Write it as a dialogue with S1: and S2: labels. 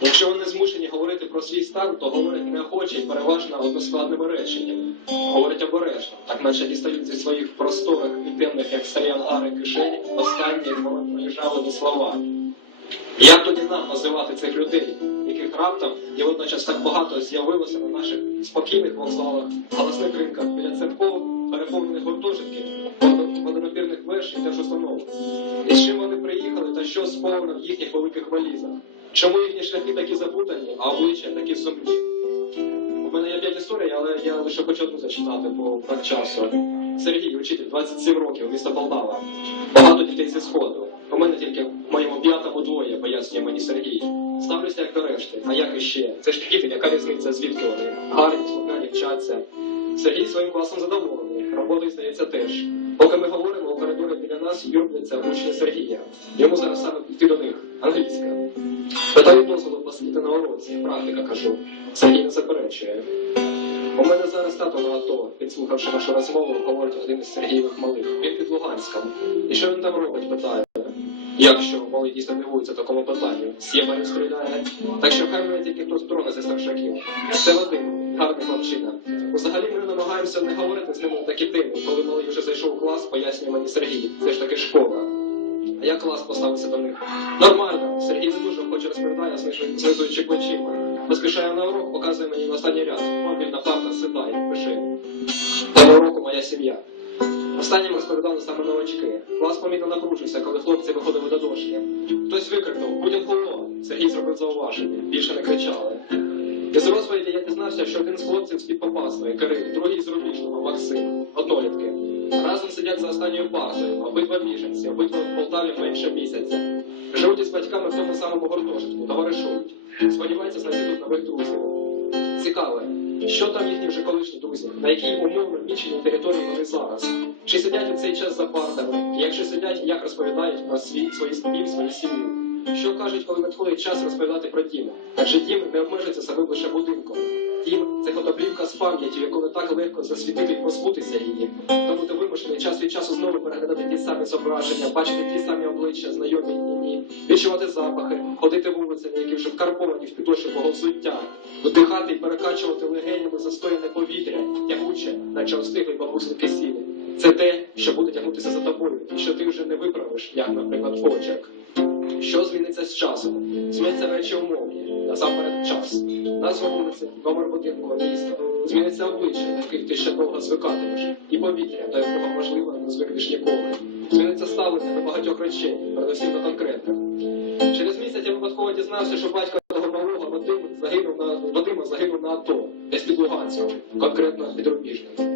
S1: Якщо вони змушені говорити про свій стан, то говорять неохоче і переважно односкладними реченнями. Говорять обережно, так наче дістають зі своїх просторих і темних, як старі ангари кишень, останні проїжджали слова. Як тоді нам називати цих людей, яких раптом і водночас так багато з'явилося на наших спокійних вокзалах, галасних ринках біля церков, переповнених гуртожитків, водонапірних веж і держустанов? І з чим вони приїхали та що сповнено в їхніх великих валізах? Чому їхні шляхи такі запутані, а обличчя такі сумні? У мене є п'ять історій, але я лише хочу одну зачитати, бо брак часу. Сергій, учитель, 27 років, місто Полтава. Багато дітей зі сходу. У мене тільки в моєму п'ятому двоє, пояснює мені Сергій. Ставлюся як до решти. А як іще? Це ж діти, яка різниця, звідки вони? Гарні, слухняні, вчаться. Сергій своїм класом задоволений. Роботою здається теж. Поки ми говоримо, у коридорі біля нас юрбляться учні Сергія. Йому зараз саме йти до них. Англійська. Питаю дозволу посидіти на уроці. Практика кажу. Сергій не заперечує. У мене зараз тато на АТО, підслухавши нашу розмову, говорить один із Сергієвих малих. Він під Луганськом. І що він там робить, питає. Якщо малий дійсно дивується такому питанню, сємарів стріляє. Так що хай мене тільки хтось троне зі старшаків. Це Вадим, гарний хлопчина. Взагалі ми намагаємося не говорити з ним на такі теми. Коли малий вже зайшов у клас, пояснює мені Сергій. Це ж таки школа. А як клас поставився до них? Нормально. Сергій не дуже охоче розповідає, знижує- знизуючи плечима. Поспішає на урок, показує мені на останній ряд. Мобільна парта, сидає, пиши. Того уроку моя сім'я. Останнім розповідали саме новачки. Клас помітно напружився, коли хлопці виходили до дошки. Хтось викрикнув «Будем коло!» Сергій зробив зауваження. Більше не кричали. Із розповіді я дізнався, що один з хлопців з-під Попасної, Кирил, другий з Рубіжного, Максим, однолітки. Разом сидять за останньою партою, обидва біженці, обидва в Полтаві менше місяця. Живуть із батьками в тому самому гуртожитку, товаришують. Сподіваються знайти тут нових друзів. Цікаве, що там їхні вже колишні друзі, на якій умовно міченій території вони зараз? Чи сидять у цей час за партами? Якщо сидять, як розповідають про свій, свої дім, свою сім'ю? Що кажуть, коли надходить час розповідати про дім? Адже дім не обмежується самим лише будинком. Дім це фотоплівка з пам'яті, яку не так легко засвітити і позбутися її. Тому ти вимушений час від часу знову переглядати ті самі зображення, бачити ті самі обличчя, знайомі ні, відчувати запахи, ходити вулицями, які вже вкарбовані в підошву твого взуття, вдихати і перекачувати легенями застояне повітря, тягуче, наче остиглий бабусин кисіль. Це те, що буде тягнутися за тобою, і що ти вже не виправиш, як, наприклад, почерк. Що зміниться з часом? Зміняться речі умовні, насамперед час. Назва вулиці, номер будинку, місто. Зміниться обличчя, до яких ти ще довго звикатимеш, і повітря, до якого можливо не звикнеш ніколи. Зміниться ставлення до багатьох речей, передусім до конкретних. Через місяць я випадково дізнався, що батько того малого Вадим загинув на Вадима загинув на АТО, десь під Луганськом, конкретно під Рубіжним.